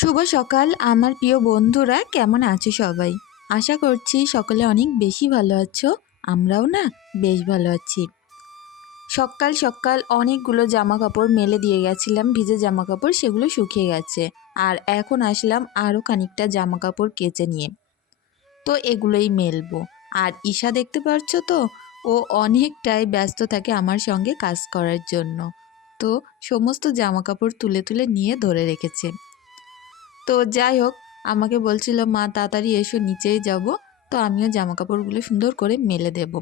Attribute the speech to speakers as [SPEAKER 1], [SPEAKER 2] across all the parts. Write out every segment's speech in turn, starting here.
[SPEAKER 1] শুভ সকাল, আমার প্রিয় বন্ধুরা, কেমন আছো সবাই? আশা করছি সকলে অনেক বেশি ভালো আছো, আমরাও না বেশ ভালো আছি। সকাল সকাল অনেকগুলো জামা কাপড় মেলে দিয়ে গেছিলাম, ভিজে জামা কাপড় সেগুলো শুকিয়ে গেছে। আর এখন আসলাম আরও খানিকটা জামা কাপড় কেচে নিয়ে। তো এগুলোই মেলবো। আর ঈশা দেখতে পাচ্ছ তো? ও অনেকটাই ব্যস্ত থাকে আমার সঙ্গে কাজ করার জন্য। তো সমস্ত জামা কাপড় তুলে তুলে নিয়ে ধরে রেখেছে। তো যাই হোক, আমাকে বলছিল, মা, তাড়াতাড়ি এসো, নিচেই যাব। তো আমিও জামা কাপড়গুলো সুন্দর করে মেলে দেব।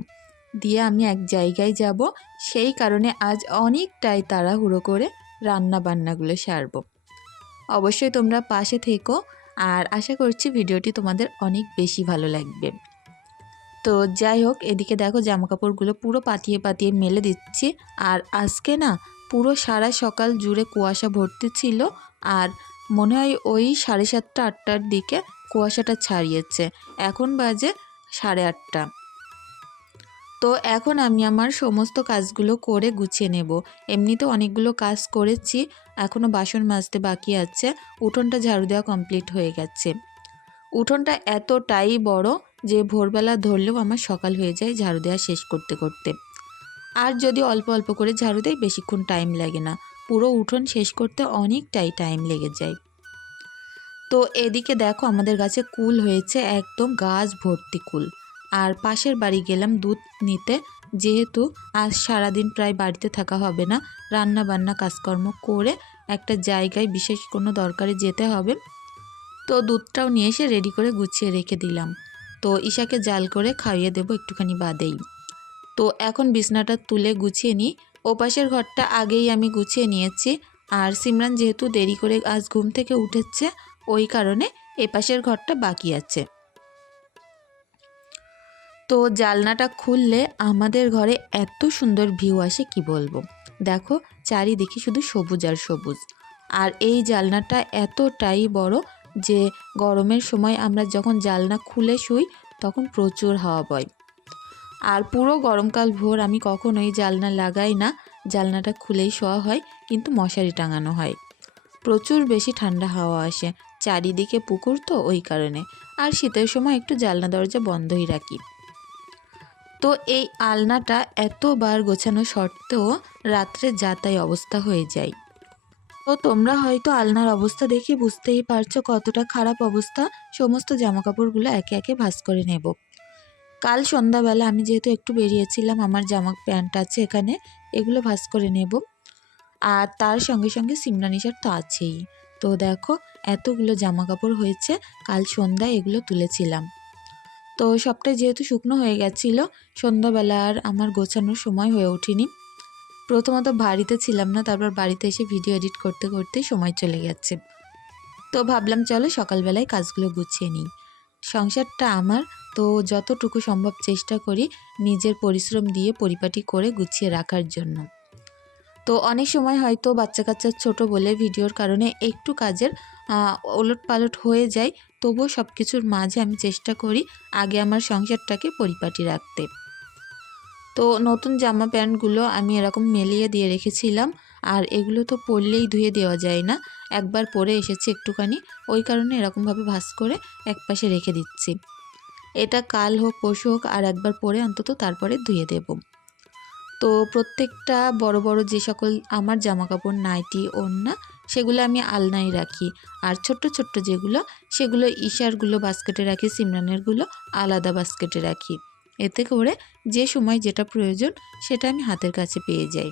[SPEAKER 1] দিয়ে আমি এক জায়গায় যাব। সেই কারণে আজ অনেকটাই তাড়াহুড়ো করে রান্না বান্নাগুলো সারব। অবশ্যই তোমরা পাশে থেকো আর আশা করছি ভিডিওটি তোমাদের অনেক বেশি ভালো লাগবে। তো যাই হোক, এদিকে দেখো জামা কাপড়গুলো পুরো পাতিয়ে পাতিয়ে মেলে দিচ্ছি। আর আজকে না পুরো সারা সকাল জুড়ে কুয়াশা ভর্তি ছিল। আর মনে হয় ওই সাড়ে সাতটা, আটটার দিকে কুয়াশাটা ছাড়িয়েছে। এখন বাজে সাড়ে আটটা। তো এখন আমি আমার সমস্ত কাজগুলো করে গুছিয়ে নেব। এমনিতে অনেকগুলো কাজ করেছি এখনও বাসন মাজতে বাকি আছে, উঠোনটা ঝাড়ু দেওয়া কমপ্লিট হয়ে গেছে। উঠোনটা এতটাই বড় যে ভোরবেলা ধরলেও আমার সকাল হয়ে যায় ঝাড়ু দেওয়া শেষ করতে করতে। আর যদি অল্প অল্প করে ঝাড়ু দেয় বেশিক্ষণ টাইম লাগে না। পুরো উঠোন শেষ করতে অনেকটাই টাইম লেগে যায়। তো এদিকে দেখো আমাদের গাছে কুল হয়েছে, একদম গাছ ভর্তি কুল। আর পাশের বাড়ি গেলাম দুধ নিতে, যেহেতু আজ সারাদিন প্রায় বাড়িতে থাকা হবে না রান্না বান্না কাজকর্ম করে একটা জায়গায় বিশেষ কোনো দরকারে যেতে হবে। তো দুধটাও নিয়ে এসে রেডি করে গুছিয়ে রেখে দিলাম। তো ঈশাকে জাল করে খাইয়ে দেবো একটুখানি বাদেই। তো এখন বিছনাটা তুলে গুছিয়ে নিই ওপাশের ঘরটা আগেই আমি গুছিয়ে নিয়েছি। আর সিমরান যেহেতু দেরি করে আজ ঘুম থেকে উঠেছে, ওই কারণে এপাশের ঘরটা বাকি আছে। তো জালনাটা খুললে আমাদের ঘরে এত সুন্দর ভিউ আসে কি বলব? দেখো, চারিদিকে শুধু সবুজ আর সবুজ। আর এই জালনাটা এতটাই বড় যে গরমের সময় আমরা যখন জালনা খুলে শুই, তখন প্রচুর হাওয়া বয়। আর পুরো গরমকাল ভোর আমি কখনোই জালনা লাগাই না। জালনাটা খুলেই শোয়া হয়, কিন্তু মশারি টাঙানো হয়। প্রচুর বেশি ঠান্ডা হাওয়া আসে, চারিদিকে পুকুর তো ওই কারণে। আর শীতের সময় একটু জালনা দরজা বন্ধই রাখি। তো এই আলনাটা এতবার গোছানো সত্ত্বেও রাত্রে যাতাই অবস্থা হয়ে যায়। তো তোমরা হয়তো আলনার অবস্থা দেখে বুঝতেই পারছ কতটা খারাপ অবস্থা। সমস্ত জামাকাপড়গুলো একে একে ভাঁজ করে নেব। কাল সন্ধ্যাবেলা আমি যেহেতু একটু বেরিয়েছিলাম, আমার জামা প্যান্ট আছে এখানে এগুলো ভাঁজ করে নেব। আর তার সঙ্গে সঙ্গে সিমরানিসার তো আছেই। তো দেখো, এতগুলো জামা কাপড় হয়েছে, কাল সন্ধ্যায় এগুলো তুলেছিলাম। তো সবটাই যেহেতু শুকনো হয়ে গেছিল, সন্ধ্যাবেলা আর আমার গোছানোর সময় হয়ে ওঠেনি। প্রথমত বাড়িতে ছিলাম না, তারপর বাড়িতে এসে ভিডিও এডিট করতে করতে সময় চলে গেছে। তো ভাবলাম, চলো সকালবেলায় কাজগুলো গুছিয়ে নিই। সংসারটা আমার, তো যতটুকু সম্ভব চেষ্টা করি নিজের পরিশ্রম দিয়ে পরিপাটি করে গুছিয়ে রাখার জন্য। তো অনেক সময় হয়তো বাচ্চা কাচ্চা ছোট বলে ভিডিওর কারণে একটু কাজের ওলট পালট হয়ে যায়, তবুও সব কিছুর মাঝে আমি চেষ্টা করি আগে আমার সংসারটাকে পরিপাটি রাখতে। তো নতুন জামা প্যান্টগুলো আমি এরকম মেলিয়ে দিয়ে রেখেছিলাম, আর এগুলো তো পরলেই ধুয়ে দেওয়া যায় না একবার পরে এসেছি একটুখানি, ওই কারণে এরকমভাবে ভাস করে এক পাশে রেখে দিচ্ছি। এটা কাল হোক পশু হোক, আর একবার পরে অন্তত তারপরে ধুয়ে দেব। তো প্রত্যেকটা বড় বড় যে সকল আমার জামা কাপড় নাইটি, ওড়না, সেগুলো আমি আলনায় রাখি। আর ছোট্ট ছোট্ট যেগুলো, সেগুলো ঈশারগুলো বাস্কেটে রাখি, সিমরানেরগুলো আলাদা বাস্কেটে রাখি। এতে করে যে সময় যেটা প্রয়োজন, সেটা আমি হাতের কাছে পেয়ে যাই।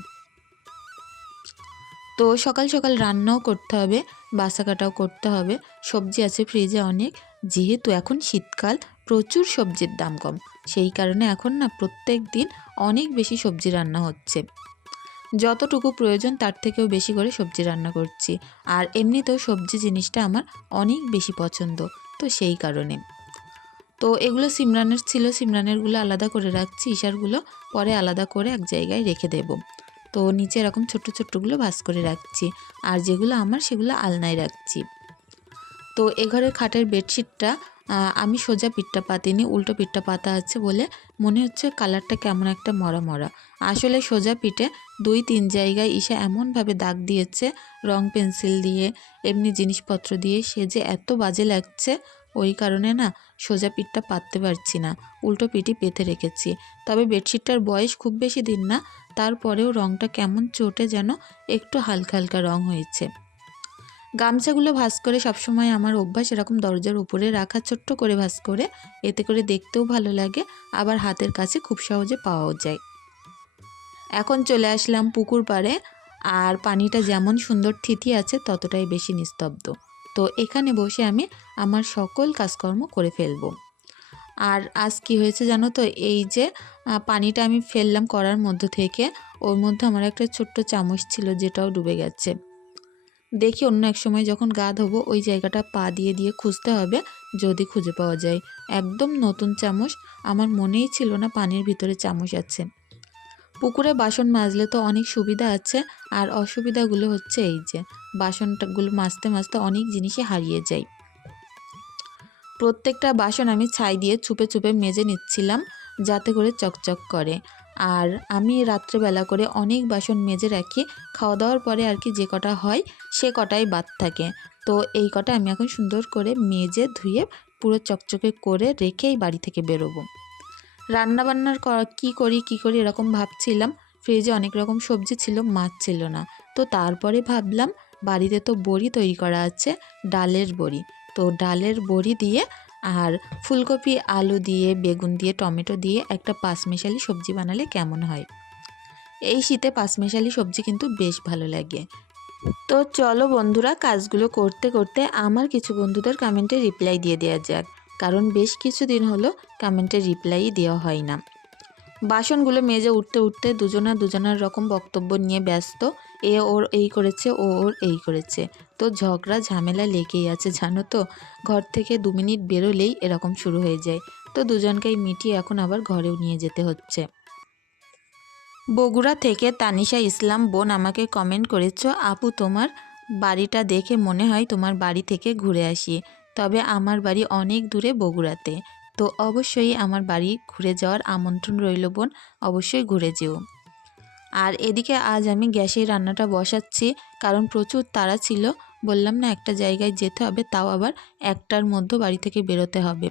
[SPEAKER 1] তো সকাল সকাল রান্নাও করতে হবে, বাসা কাটাও করতে হবে। সবজি আছে ফ্রিজে অনেক। যেহেতু এখন শীতকাল, প্রচুর সবজির দাম কম। সেই কারণে এখন না প্রত্যেক দিন অনেক বেশি সবজি রান্না হচ্ছে। যতটুকু প্রয়োজন তার থেকেও বেশি করে সবজি রান্না করছি। আর এমনিতেও সবজি জিনিসটা আমার অনেক বেশি পছন্দ, তো সেই কারণে। তো এগুলো সিমরানের ছিল, সিমরানেরগুলো আলাদা করে রাখছি ঈশারগুলো পরে আলাদা করে এক জায়গায় রেখে দেব। তো নিচে এরকম ছোট্ট ছোট্টগুলো ভাস করে রাখছি। আর যেগুলো আমার, সেগুলো আলনায় রাখছি। তো এ ঘরের খাটের বেডশিটটা আমি সোজা পিঠটা পাতিনি উল্টো পিঠটা পাতা আছে বলে মনে হচ্ছে কালারটা কেমন একটা মরা মরা। আসলে সোজা পিঠে দুই তিন জায়গায় ঈশা এমনভাবে দাগ দিয়েছে, রং পেন্সিল দিয়ে, এমনি জিনিসপত্র দিয়ে, সে যে এত বাজে লাগছে ওই কারণে না সোজা পিঠটা পাততে পারছি না, উল্টো পিঠই পেতে রেখেছি। তবে বেডশিটটার বয়স খুব বেশি দিন না, তারপরেও রংটা কেমন চোটে যেন একটু হালকা হালকা রং হয়েছে। গামছাগুলো ভাঁজ করে সবসময় আমার অভ্যাস এরকম দরজার উপরে রাখা, ছোট্ট করে ভাঁজ করে, এতে করে দেখতেও ভালো লাগে, আবার হাতের কাছে খুব সহজে পাওয়াও যায়। এখন চলে আসলাম পুকুর পাড়ে, আর পানিটা যেমন সুন্দর থিতি আছে, ততটাই বেশি নিস্তব্ধ। তো এখানে বসে আমি আমার সকল কাজকর্ম করে ফেলব। আর আজ কি হয়েছে জানো তো? এই যে পানিটা আমি ফেললাম করার মধ্যে থেকে, ওর মধ্যে আমার একটা ছোট্ট চামচ ছিল যেটাও ডুবে গেছে। দেখি অন্য এক সময় যখন গা ধোবো, ওই জায়গাটা পা দিয়ে দিয়ে খুঁজতে হবে যদি খুঁজে পাওয়া যায়। একদম নতুন চামচ, আমার মনেই ছিল না পানির ভিতরে চামচ আছে। পুকুরে বাসন মাজলে তো অনেক সুবিধা আছে, আর অসুবিধাগুলো হচ্ছে এই যে, বাসনটাগুলো মাজতে মাজতে অনেক জিনিসই হারিয়ে যায়। প্রত্যেকটা বাসন আমি ছাই দিয়ে চুপে চুপে মেজে নিচ্ছিলাম, যাতে করে চকচক করে। আর আমি রাত্রেবেলা করে অনেক বাসন মেজে রাখি, খাওয়া দাওয়ার পরে আর কি যে কটা হয়, সে কটাই বাদ থাকে। তো এই কটা আমি এখন সুন্দর করে মেজে ধুয়ে পুরো চকচকে করে রেখেই বাড়ি থেকে বেরোবো। রান্নাবান্নার ক- করি, কি করি এরকম ভাবছিলাম। ফ্রিজে অনেক রকম সবজি ছিল, মাছ ছিল না। তো তারপরে ভাবলাম, বাড়িতে তো বড়ি তৈরি করা আছে, ডালের বড়ি। তো ডালের বড়ি দিয়ে আর ফুলকপি, আলু দিয়ে, বেগুন দিয়ে, টমেটো দিয়ে একটা পাঁচমেশালি সবজি বানালে কেমন হয়? এই শীতে পাঁচমেশালি সবজি কিন্তু বেশ ভালো লাগে। তো চলো বন্ধুরা, কাজগুলো করতে করতে আমার কিছু বন্ধুদের কমেন্টে রিপ্লাই দিয়ে দেওয়া যাক। কারণ বেশ কিছুদিন হলো কমেন্টে রিপ্লাই দেওয়া হয় না। বাসনগুলো মেজে উঠতে উঠতে দুজনা দুজনার রকম বক্তব্য নিয়ে ব্যস্ত, এ ওর এই করেছে, ও ওর এই করেছে। তো ঝগড়া ঝামেলা লেগেই আছে, জানো তো? ঘর থেকে দু মিনিট বেরোলেই এরকম শুরু হয়ে যায়। তো দুজনকেই মিটিয়ে এখন আবার ঘরেও নিয়ে যেতে হচ্ছে। বগুড়া থেকে তানিশা ইসলাম বোন আমাকে কমেন্ট করেছ, আপু, তোমার বাড়িটা দেখে মনে হয় তোমার বাড়ি থেকে ঘুরে আসি। তবে আমার বাড়ি অনেক দূরে বগুড়াতে। তো অবশ্যই আমার বাড়ি ঘুরে যাওয়ার আমন্ত্রণ রইল বোন, অবশ্যই ঘুরে যেও। আর এদিকে আজ আমি গ্যাসে রান্নাটা বসাচ্ছি, কারণ প্রচুর তাড়া ছিল। বললাম না একটা জায়গায় যেতে হবে, তাও আবার একটার মধ্যে বাড়ি থেকে বেরোতে হবে।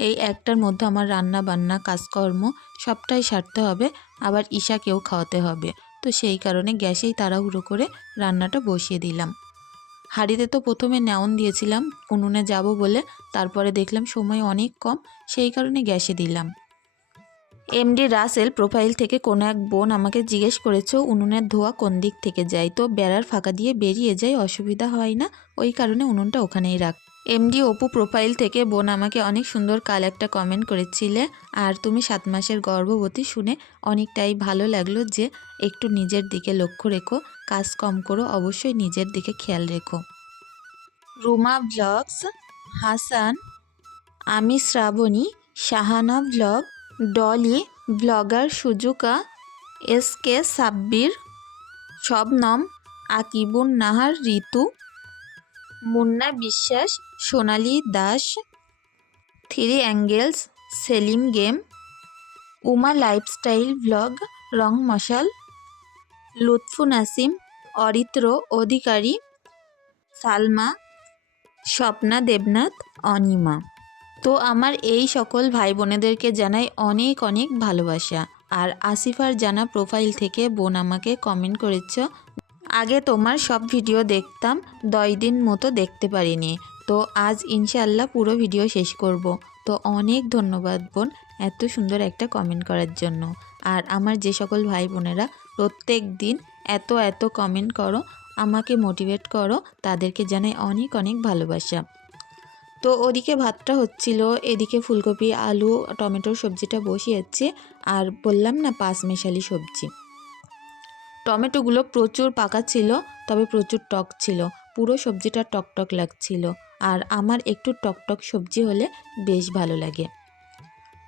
[SPEAKER 1] এই একটার মধ্যে আমার রান্না বান্না, কাজকর্ম সবটাই সারতে হবে, আবার ঈশাকেও খাওয়াতে হবে। তো সেই কারণে গ্যাসেই তাড়াহুড়ো করে রান্নাটা বসিয়ে দিলাম। হাঁড়িতে তো প্রথমে নেওন দিয়েছিলাম, উনুনে যাব বলে। তারপরে দেখলাম সময় অনেক কম, সেই কারণে গ্যাসে দিলাম। এমডি রাসেল প্রোফাইল থেকে কোনো এক বোন আমাকে জিজ্ঞেস করেছে, উনুনের ধোয়া কোন দিক থেকে যায়? তো বেড়ার ফাঁকা দিয়ে বেরিয়ে যায় অসুবিধা হয় না। ওই কারণে উনুনটা ওখানেই রাখ এমডি অপু প্রোফাইল থেকে বোন আমাকে অনেক সুন্দর কাল একটা কমেন্ট করেছিলে। আর তুমি সাত মাসের গর্ভবতী শুনে অনেকটাই ভালো লাগল যে একটু নিজের দিকে লক্ষ্য রেখো, কাজ কম করো, অবশ্যই নিজের দিকে খেয়াল রেখো। রুমা ব্লগস, হাসান, আমি Shrabani, Shahana blog, Dolly, blogger Suzuka, S K Sabbir, Shabnam, Akibun Nahar Ritu Munna Biswas, Sonali Das, three angles, Selim game, Uma lifestyle blog, Rang Mashal, Lutfu Nasim, Aritra অধিকারী, সালমা, স্বপ্না দেবনাথ, অনিমা। তো আমার এই সকল ভাই বোনেদেরকে জানাই অনেক অনেক ভালোবাসা। আর আসিফার জানা প্রোফাইল থেকে বোন আমাকে কমেন্ট করেছ আগে তোমার সব ভিডিও দেখতাম, দশ দিন মতো দেখতে পারিনি। তো আজ ইনশাল্লাহ পুরো ভিডিও শেষ করব। তো অনেক ধন্যবাদ বোন, এত সুন্দর একটা কমেন্ট করার জন্য। আর আমার যে সকল ভাই বোনেরা প্রত্যেক দিন এত এত কমেন্ট করো, আমাকে মোটিভেট করো, তাদেরকে জানাই অনেক অনেক ভালোবাসা। তো ওদিকে ভাতটা হচ্ছিল, এদিকে ফুলকপি, আলু, টমেটোর সবজিটা বসিয়েছি, আর বললাম না পাঁচ মেশালি সবজি। টমেটোগুলো প্রচুর পাকা ছিল, তবে প্রচুর টক ছিল। পুরো সবজিটা টক টক লাগছিল। আর আমার একটু টক টক সবজি হলে বেশ ভালো লাগে।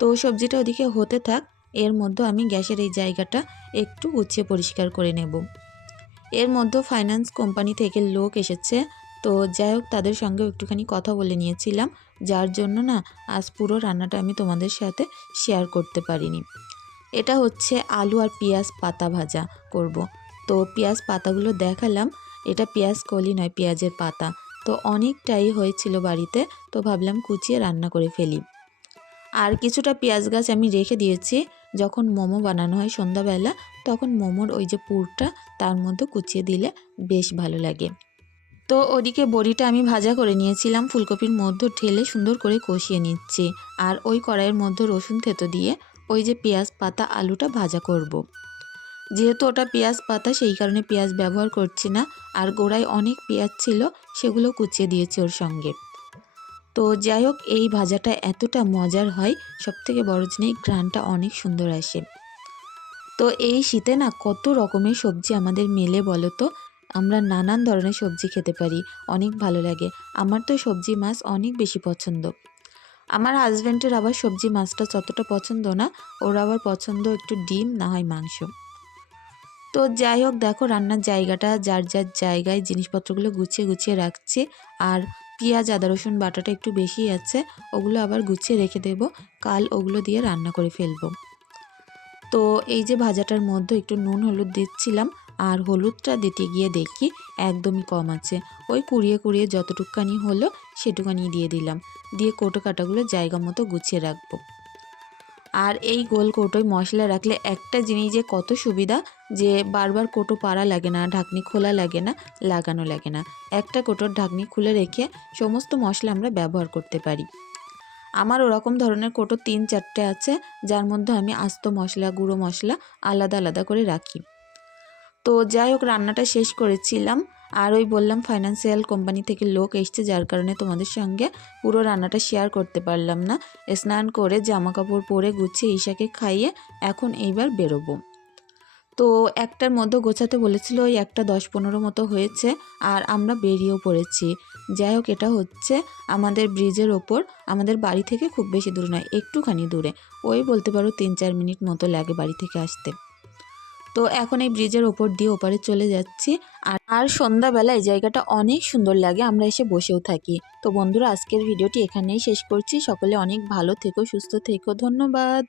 [SPEAKER 1] তো সবজিটা ওদিকে হতে থাক, এর মধ্যে আমি গ্যাসের এই জায়গাটা একটু উচ্চে পরিষ্কার করে নেব। এর মধ্যে ফাইন্যান্স কোম্পানি থেকে লোক এসেছে, তো যাই হোক তাদের সঙ্গেও একটুখানি কথা বলে নিয়েছিলাম, যার জন্য না আজ পুরো রান্নাটা আমি তোমাদের সাথে শেয়ার করতে পারিনি। এটা হচ্ছে আলু আর পেঁয়াজ পাতা ভাজা করব। তো পেঁয়াজ পাতাগুলো দেখালাম। এটা পেঁয়াজ কলি নয়, পেঁয়াজের পাতা। তো অনেকটাই হয়েছিল বাড়িতে, তো ভাবলাম কুচিয়ে রান্না করে ফেলি। আর কিছুটা পেঁয়াজ গাছ আমি রেখে দিয়েছি। যখন মোমো বানানো হয় সন্ধ্যাবেলা, তখন মোমোর ওই যে পুরটা তার মধ্যে কুচিয়ে দিলে বেশ ভালো লাগে। তো ওদিকে বড়িটা আমি ভাজা করে নিয়েছিলাম। ফুলকপির মধ্যে ঢেলে সুন্দর করে কষিয়ে নিচ্ছি। আর ওই কড়াইয়ের মধ্যে রসুন থেতো দিয়ে ওই যে পেঁয়াজ পাতা, আলুটা ভাজা করব। যেহেতু ওটা পেঁয়াজ পাতা, সেই কারণে পেঁয়াজ ব্যবহার করছি না। আর গোড়ায় অনেক পেঁয়াজ ছিল, সেগুলো কুচিয়ে দিয়েছি ওর সঙ্গে। তো যাই হোক, এই ভাজাটা এতটা মজার হয়, সবথেকে বড় জিনিস গ্রানটা অনেক সুন্দর আসে। তো এই শীতে না কত রকমের সবজি আমাদের মেলে বলো তো? আমরা নানান ধরনের সবজি খেতে পারি, অনেক ভালো লাগে। আমার তো সবজি মাছ অনেক বেশি পছন্দ। আমার হাজব্যান্ডের আবার সবজি মাছটা ততটা পছন্দ না, ওর আবার পছন্দ একটু ডিম, না হয় মাংস। তো যাই হোক, দেখো রান্নার জায়গাটা, যার যার জায়গায় জিনিসপত্রগুলো গুছিয়ে গুছিয়ে রাখছে, আর পেঁয়াজ, আদা, রসুন, বাটাটা একটু বেশি আছে, ওগুলো আবার গুছিয়ে রেখে দেব, কাল ওগুলো দিয়ে রান্না করে ফেলব। তো এই যে ভাজাটার মধ্যে একটু নুন, হলুদ দিচ্ছিলাম আর হলুদটা দিতে গিয়ে দেখি একদমই কম আছে। ওই কুড়িয়ে কুড়িয়ে যতটুকখানি হলো সেটুকানি দিয়ে দিলাম। দিয়ে কোটো কাটাগুলো জায়গা মতো গুছিয়ে রাখব। আর এই গোল কোটোয় মশলা রাখলে একটা জিনিস যে কত সুবিধা যে বারবার কোটো পাড়া লাগে না, ঢাকনি খোলা লাগে না, লাগানো লাগে না। একটা কোটোর ঢাকনি খুলে রেখে সমস্ত মশলা আমরা ব্যবহার করতে পারি। আমার ওরকম ধরনের কোটো তিন চারটে আছে, যার মধ্যে আমি আস্ত মশলা, গুঁড়ো মশলা আলাদা আলাদা করে রাখি। তো যাই হোক, রান্নাটা শেষ করেছিলাম। আর ওই বললাম ফাইন্যান্সিয়াল কোম্পানি থেকে লোক এসছে, যার কারণে তোমাদের সঙ্গে পুরো রান্নাটা শেয়ার করতে পারলাম না। স্নান করে জামা কাপড় পরে গুছিয়ে ঈশাকে খাইয়ে এখন এইবার বেরোবো। তো একটার মধ্যে গোছাতে বলেছিল, ওই একটা দশ পনেরো মতো হয়েছে, আর আমরা বেরিয়েও পড়েছি। যাই হোক, এটা হচ্ছে আমাদের ব্রিজের ওপর, আমাদের বাড়ি থেকে খুব বেশি দূর নয়, একটুখানি দূরে। ওই বলতে পারো তিন চার মিনিট মতো লাগে বাড়ি থেকে আসতে। তো এখন এই ব্রিজের ওপর দিয়ে ওপারে চলে যাচ্ছি। আর আর সন্ধ্যাবেলা এই জায়গাটা অনেক সুন্দর লাগে, আমরা এসে বসেও থাকি। তো বন্ধুরা, আজকের ভিডিওটি এখানেই শেষ করছি। সকলে অনেক ভালো থেকো, সুস্থ থেকো। ধন্যবাদ।